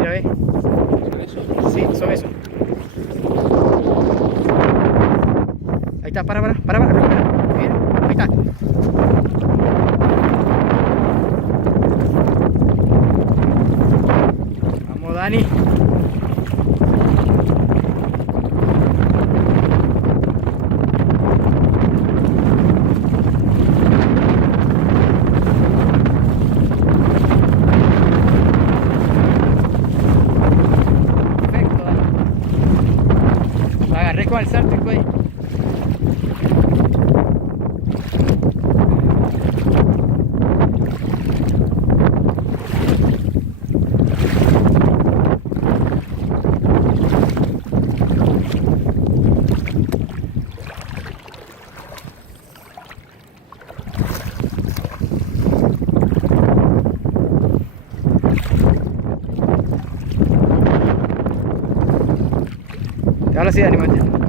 Mira, ve. Sí, son esos. Ahí está, para, recupera. Bien, ahí está. Vamos, Dani. Perfecto, Dani. Lo agarré con el salto, güey. Ahora sí, Dani, mate.